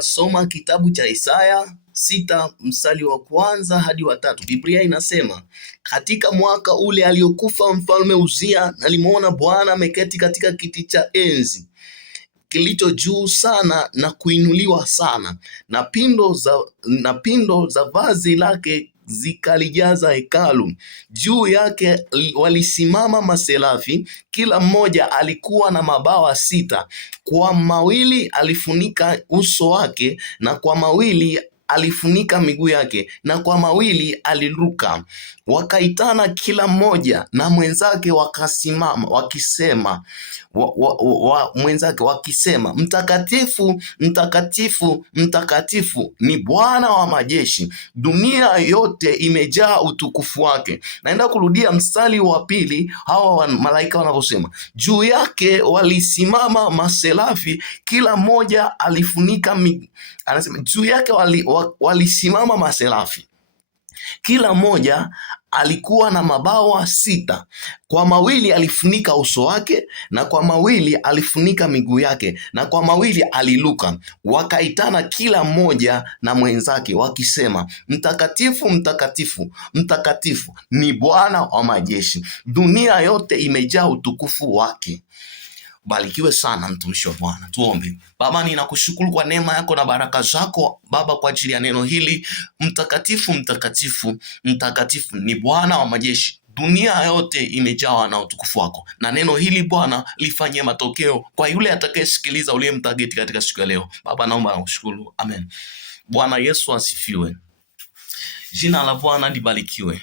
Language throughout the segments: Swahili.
Soma kitabu cha Isaya 6 mstari wa 1 hadi wa 3. Biblia inasema, katika mwaka ule aliokufa mfalme Uzia, nalimuona Bwana ameketi katika kiti cha enzi kilicho juu sana na kuinuliwa sana, na pindo za vazi lake zikalijaza hekalu. Juu yake walisimama maserafi, kila mmoja alikuwa na mabawa 6. Kwa mawili alifunika uso wake, na kwa mawili alifunika miguu yake, na kwa mawili aliruka. Wakaitana kila mmoja na mwenzake, wakasimama wakisema, mtakatifu, mtakatifu, mtakatifu ni Bwana wa majeshi, dunia yote imejaa utukufu wake. Naenda kurudia mstari wa 2, hawa malaika wanavyosema, juu yake walisimama maserafi, kila mmoja alifunika anasema juu yake walisimama maserafi, kila mmoja alikuwa na mabawa 6. Kwa mawili alifunika uso wake, na kwa mawili alifunika miguu yake, na kwa mawili aliluka. Wakaitana kila mmoja na mwenzake, wakisema, mtakatifu, mtakatifu, mtakatifu ni Bwana wa majeshi, dunia yote imejaa utukufu wake. Barikiwe sana mtumishi wa Bwana. Tuombe. Baba, ninakushukuru kwa neema yako na baraka zako Baba, kwa ajili ya neno hili. Mtakatifu, mtakatifu, mtakatifu ni Bwana wa majeshi, dunia yote imejawa na utukufu wako. Na neno hili Bwana lifanyie matokeo kwa yule atakayesikiliza, uliyemtageti katika siku ya leo. Baba, naomba na kushukuru. Amen. Bwana Yesu asifiwe. Jina la Bwana libarikiwe.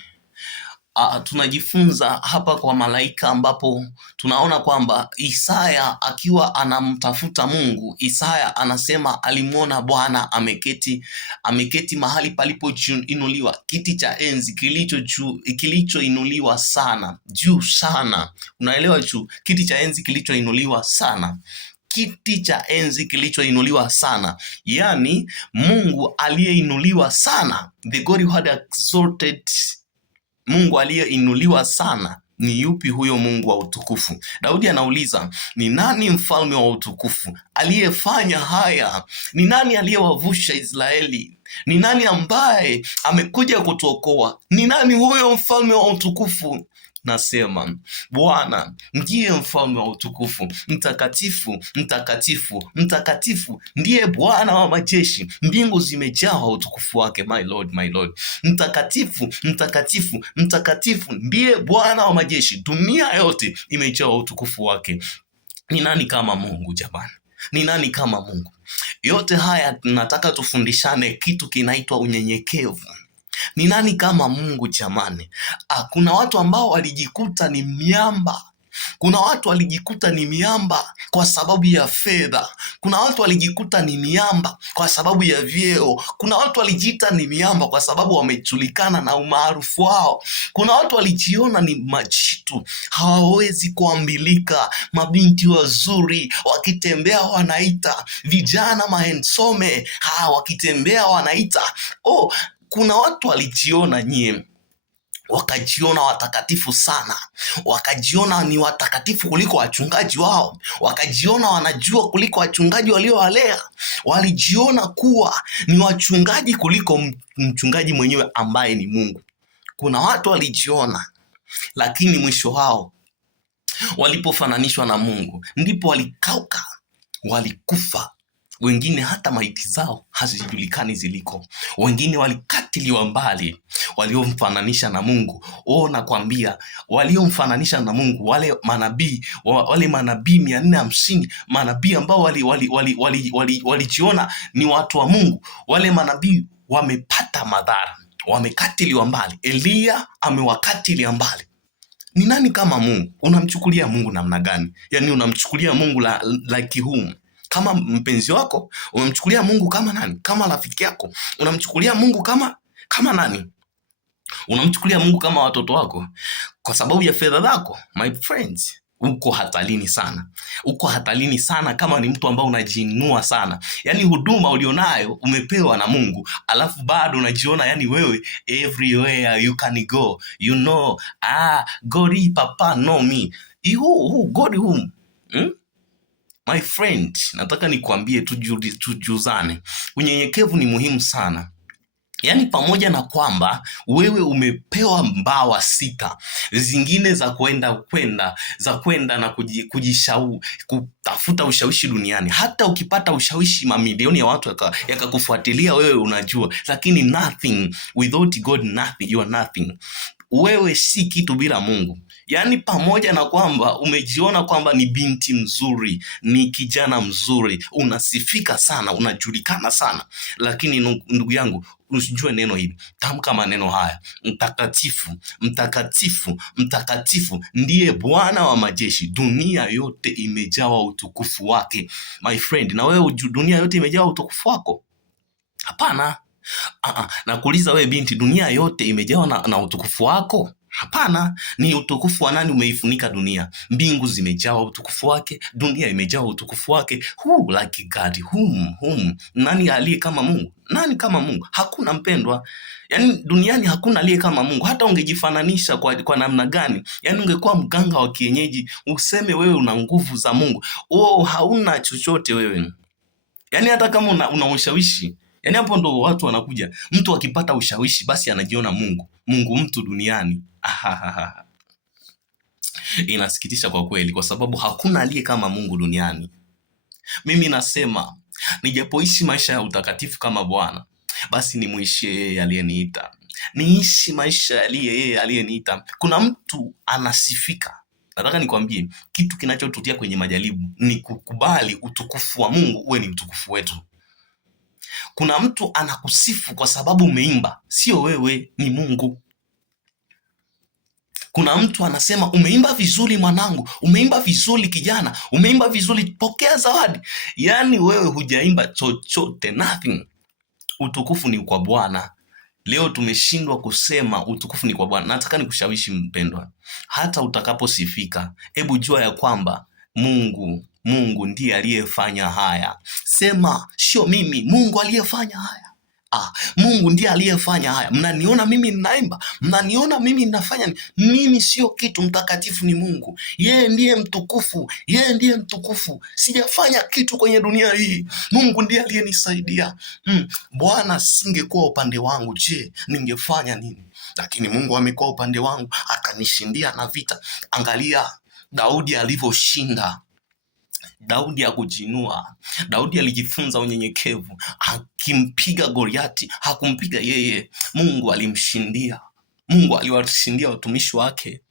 Tunajifunza hapa kwa malaika, ambapo tunaona kwamba Isaya akiwa anamtafuta Mungu, Isaya anasema alimuona Bwana ameketi mahali palipoinuliwa, kiti cha enzi kilichoinuliwa sana, juu sana. Unaelewa juu, kiti cha enzi kilichoinuliwa sana, kiti cha enzi kilichoinuliwa sana, yani Mungu aliyeinuliwa sana, the God who had exalted. Mungu aliyeinuliwa sana ni yupi huyo Mungu wa utukufu? Daudi anauliza, ni nani mfalme wa utukufu aliyefanya haya? Ni nani aliyewavusha Israeli? Ni nani ambaye amekuja kutuokoa? Ni nani huyo mfalme wa utukufu? Nasema Bwana ndiye mfalme wa utukufu. Mtakatifu, mtakatifu, mtakatifu ndiye Bwana wa majeshi, mbingu zimejaa utukufu wake. My Lord, my Lord. Mtakatifu, mtakatifu, mtakatifu ndiye Bwana wa majeshi, dunia yote imejaa utukufu wake. Ni nani kama Mungu jamani? Ni nani kama Mungu? Yote haya nataka tufundishane kitu kinaitwa unyenyekevu. Ni nani kama Mungu jamani? Kuna watu ambao walijikuta ni miamba. Kuna watu walijikuta ni miamba kwa sababu ya fedha. Kuna watu walijikuta ni miamba kwa sababu ya vyeo. Kuna watu walijiita ni miamba kwa sababu wamejulikana na umaarufu wao. Kuna watu walijiona ni majitu, hawawezi kuambilika, mabinti wazuri wakitembea wanaita, vijana mahensome wakitembea wanaita. Kuna watu walijiona wakajiona watakatifu sana, wakajiona ni watakatifu kuliko wachungaji wao, wakajiona wanajua kuliko wachungaji waliowalea, walijiona kuwa ni wachungaji kuliko mchungaji mwenyewe ambaye ni Mungu. Kuna watu walijiona, lakini mwisho wao walipofananishwa na Mungu ndipo walikauka, walikufa. Wengine hata maiti zao hazijulikani ziliko. Wengine walikatiliwa mbali, waliomfananisha na Mungu. Nakwambia, waliomfananisha na Mungu, wale manabii 450, manabii ambao walijiona ni watu wa Mungu, wale manabii wamepata madhara, wamekatiliwa mbali. Eliya amewakatilia mbali. Ni nani kama Mungu? Unamchukulia Mungu namna gani? Yani unamchukulia Mungu like whom? Kama mpenzi wako? Unamchukulia Mungu kama nani? Kama rafiki yako? Unamchukulia Mungu kama nani? Unamchukulia Mungu kama watoto wako kwa sababu ya fedha zako? My friends, uko hatarini sana. Uko hatarini sana kama ni mtu ambao unajiinua sana. Yani huduma ulionayo umepewa na Mungu, alafu bado unajiona yani wewe everywhere you can go. You know, God papa know me. God whom? My friend, nataka nikwambie tujuzane. Unyenyekevu ni muhimu sana. Yaani pamoja na kwamba wewe umepewa mbawa 6 zingine za kwenda na kutafuta ushawishi duniani. Hata ukipata ushawishi, mamilioni ya watu yakakufuatilia wewe, unajua, lakini nothing without God, nothing, you are nothing. Wewe si kitu bila Mungu. Yaani pamoja na kwamba umejiona kwamba ni binti mzuri, ni kijana mzuri, unasifika sana, unajulikana sana, lakini ndugu yangu, usijue neno hili. Tamka maneno haya: mtakatifu, mtakatifu, mtakatifu ndiye Bwana wa majeshi, dunia yote imejawa utukufu wake. My friend, na wewe dunia yote imejawa utukufu wako? Hapana. Nakuuliza wewe binti, dunia yote imejawa na utukufu wako? Hapana. Ni utukufu wa nani umeifunika dunia? Mbingu zimejawa utukufu wake, dunia imejawa utukufu wake. Who like God? Whom? Nani aliye kama Mungu? Nani kama Mungu? Hakuna, mpendwa. Yaani duniani hakuna aliye kama Mungu. Hata ungejifananisha kwa namna gani, yaani ungekuwa mganga wa kienyeji useme wewe una nguvu za Mungu, hauna chochote wewe. Yaani hata kama una ushawishi, yaani hapo ndo watu wanakuja, mtu akipata ushawishi basi anajiona Mungu mtu duniani. Inasikitisha kwa kweli, kwa sababu hakuna aliye kama Mungu duniani. Mimi nasema nijapoishi maisha ya utakatifu kama Bwana, basi nimuishie yeye aliyeniita, niishi maisha yeye aliyeniita. Kuna mtu anasifika. Nataka nikwambie kitu kinachotutia kwenye majaribu ni kukubali utukufu wa Mungu uwe ni utukufu wetu. Kuna mtu anakusifu kwa sababu umeimba, sio wewe, ni Mungu. Kuna mtu anasema umeimba vizuri mwanangu, umeimba vizuri kijana, umeimba vizuri, pokea zawadi. Yaani wewe hujaimba chochote, nothing. Utukufu ni kwa Bwana. Leo tumeshindwa kusema utukufu ni kwa Bwana. Nataka nikushawishi mpendwa, hata utakaposifika, hebu jua ya kwamba Mungu ndiye aliyefanya haya. Sema sio mimi, Mungu aliyefanya haya. Mungu ndiye aliyefanya haya. Mnaniona mimi ninaimba, mnaniona mimi ninafanya, mimi sio kitu. Mtakatifu ni Mungu, yeye ndiye mtukufu, yeye ndiye mtukufu. Sijafanya kitu kwenye dunia hii, Mungu ndiye aliyenisaidia. Bwana singekuwa upande wangu, je, ningefanya nini? Lakini Mungu amekuwa upande wangu, akanishindia na vita. Angalia Daudi alivyoshinda. Daudi hakujinua. Daudi alijifunza unyenyekevu. Akimpiga Goliati, hakumpiga yeye, Mungu alimshindia. Mungu aliwashindia watumishi wake.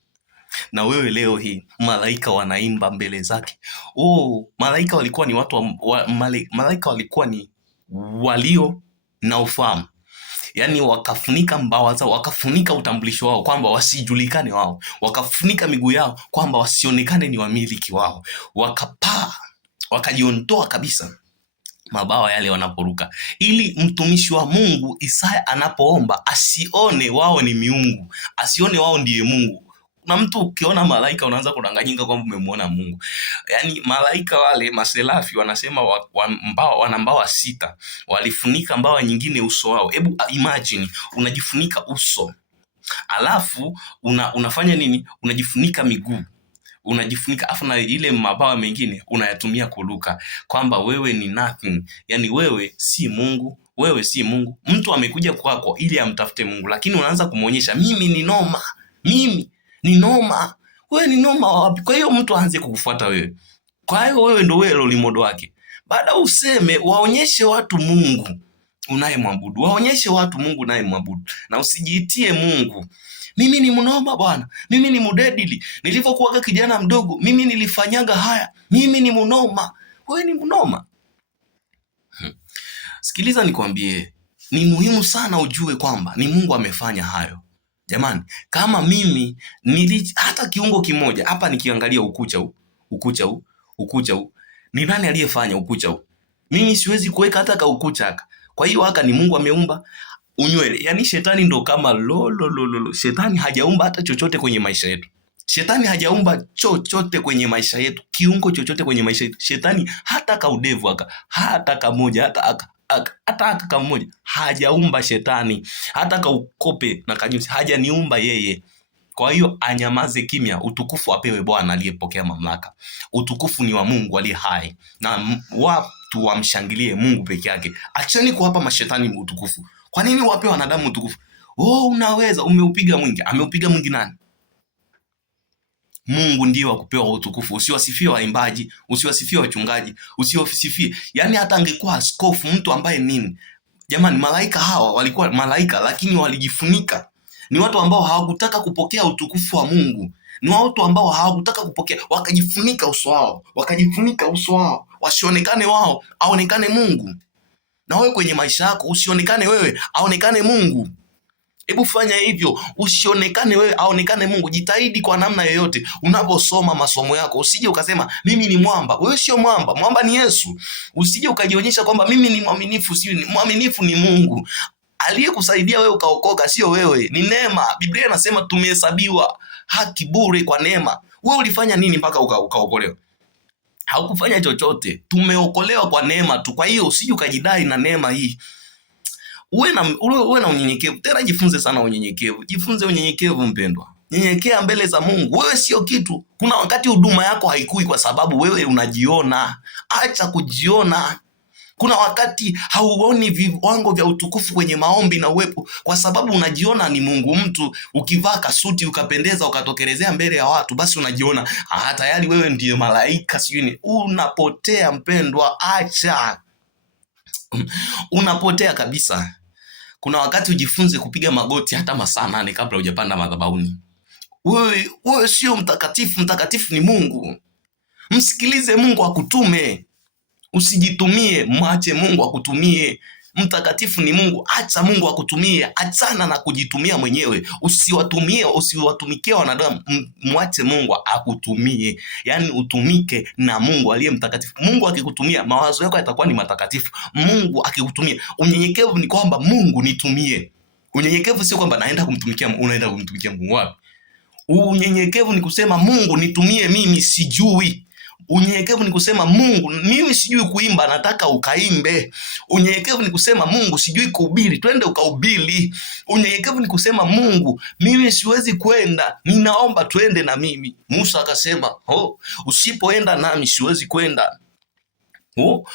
Na wewe leo hii malaika wanaimba mbele zake. Malaika walikuwa ni malaika walikuwa ni walio na ufahamu. Yaani wakafunika mbawa zao, wakafunika utambulisho wao kwamba wasijulikane wao, wakafunika miguu yao kwamba wasionekane ni wamiliki wao, wakapaa, wakajiondoa kabisa mabawa yale wanaporuka, ili mtumishi wa Mungu Isaya anapoomba asione wao ni miungu, asione wao ndiye Mungu. Na mtu ukiona malaika unaanza kudanganyika kwamba umemwona Mungu. Yaani malaika wale maserafi wanasema wana mbawa 6, walifunika mbawa nyingine uso wao. Hebu imagine unajifunika uso, alafu unafanya nini? Unajifunika miguu, unajifunika, afu na ile mabawa mengine unayatumia kuruka, kwamba wewe ni nothing. Yaani wewe si Mungu, wewe si Mungu. Mtu amekuja kwako ili amtafute Mungu, lakini unaanza kumuonyesha mimi ni noma, mimi ni noma. Wewe ni noma wapi? Kwa hiyo mtu aanze kukufuata wewe. Kwa hiyo wewe ndio wewe role model wake. Baada useme, waonyeshe watu Mungu unayemwabudu. Waonyeshe watu Mungu unayemwabudu. Na usijiitie Mungu. Mimi ni mnoma bwana. Mimi ni mudedili. Nilivyokuwa kijana mdogo, mimi nilifanyaga haya. Mimi ni mnoma. Wewe ni mnoma. Sikiliza nikwambie, ni muhimu sana ujue kwamba ni Mungu amefanya hayo. Jamani, kama mimi hata kiungo kimoja hapa nikiangalia ukucha huu, ni nani aliyefanya ukucha huu? Mimi siwezi kuweka hata ka ukucha haka. Kwa hiyo haka ni Mungu ameumba. Unywele, yaani shetani ndo kama shetani hajaumba hata chochote kwenye maisha yetu. Shetani hajaumba chochote kwenye maisha yetu, kiungo chochote kwenye maisha yetu. Shetani hata kaudevu hata kamoja, hata kamoja hajaumba shetani, hata kaukope na kanyusi hajaniumba yeye. Kwa hiyo anyamaze kimya, utukufu apewe Bwana aliyepokea mamlaka. Utukufu ni wa Mungu aliye hai, na watu wamshangilie Mungu peke yake. Acheni kuwapa mashetani utukufu. Kwa nini wape wanadamu utukufu? Oh, unaweza, umeupiga mwingi. Ameupiga mwingi nani? Mungu ndiye wa kupewa utukufu. Usiwasifie waimbaji, usiwasifie wachungaji, usiwasifie. Yaani hata angekuwa askofu, mtu ambaye nini? Jamani, malaika hawa walikuwa malaika lakini walijifunika. Ni watu ambao hawakutaka kupokea utukufu wa Mungu. Ni watu ambao hawakutaka kupokea, wakajifunika uso wao, wasionekane wao, aonekane Mungu. Na wewe kwenye maisha yako usionekane wewe, aonekane Mungu. Hebu fanya hivyo, usionekane wewe, aonekane Mungu. Jitahidi kwa namna yoyote unaposoma masomo yako, usije ukasema mimi ni mwamba. Wewe sio mwamba, mwamba ni Yesu. Usije ukajionyesha kwamba mimi ni mwaminifu. Mwaminifu ni Mungu. Aliyekusaidia wewe ukaokoka sio wewe, ni neema. Biblia inasema tumehesabiwa haki bure kwa neema. Wewe ulifanya nini mpaka ukaokolewa? Haukufanya chochote. Tumeokolewa kwa neema tu. Kwa hiyo usije ukajidai na neema hii. Uwe na unyenyekevu. Tena jifunze sana unyenyekevu. Jifunze unyenyekevu mpendwa. Nyenyekea mbele za Mungu. Wewe sio kitu. Kuna wakati huduma yako haikui kwa sababu wewe unajiona. Acha kujiona. Kuna wakati hauoni viwango vya utukufu kwenye maombi na uwepo kwa sababu unajiona ni Mungu mtu. Ukivaa kasuti ukapendeza ukatokelezea mbele ya watu, basi unajiona tayari wewe ndiye malaika sijui. Unapotea mpendwa, acha. Unapotea kabisa. Kuna wakati ujifunze kupiga magoti hata masaa 8 kabla hujapanda madhabahuni. Wewe sio mtakatifu, mtakatifu ni Mungu. Msikilize Mungu akutume. Usijitumie, mwache Mungu akutumie. Mtakatifu ni Mungu, acha Mungu akutumie. Achana na kujitumia mwenyewe. Usiwatumikie wanadamu, mwache Mungu akutumie. Yaani utumike na Mungu aliye mtakatifu. Mungu akikutumia, mawazo yako yatakuwa ni matakatifu. Mungu akikutumia, unyenyekevu ni kwamba Mungu nitumie. Unyenyekevu sio kwamba naenda kumtumikia Mungu, unaenda kumtumikia Mungu wapi? Unyenyekevu ni kusema Mungu nitumie, mimi sijui. Unyenyekevu ni kusema Mungu, mimi sijui kuimba, nataka ukaimbe. Unyenyekevu ni kusema Mungu, sijui kuhubiri, twende ukahubiri. Unyenyekevu ni kusema Mungu, mimi siwezi kwenda, ninaomba twende na mimi. Musa akasema, usipoenda nami siwezi kwenda.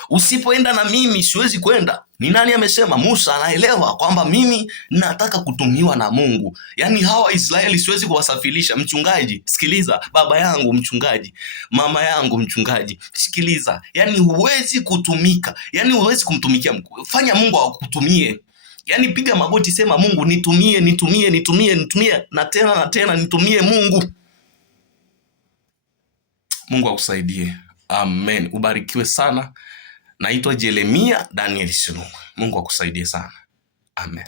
Usipoenda na mimi siwezi kwenda. Ni nani amesema? Musa anaelewa kwamba mimi nataka kutumiwa na Mungu. Yaani hawa Israeli siwezi kuwasafirisha. Mchungaji, sikiliza. Baba yangu mchungaji, mama yangu mchungaji, sikiliza. Yaani huwezi kutumika. Yaani huwezi kumtumikia Mungu. Fanya Mungu akutumie. Yaani piga magoti, sema Mungu nitumie, nitumie, nitumie, nitumie na tena nitumie Mungu. Mungu akusaidie. Amen. Ubarikiwe sana. Naitwa Jeremia Daniel Silunga. Mungu akusaidie sana. Amen.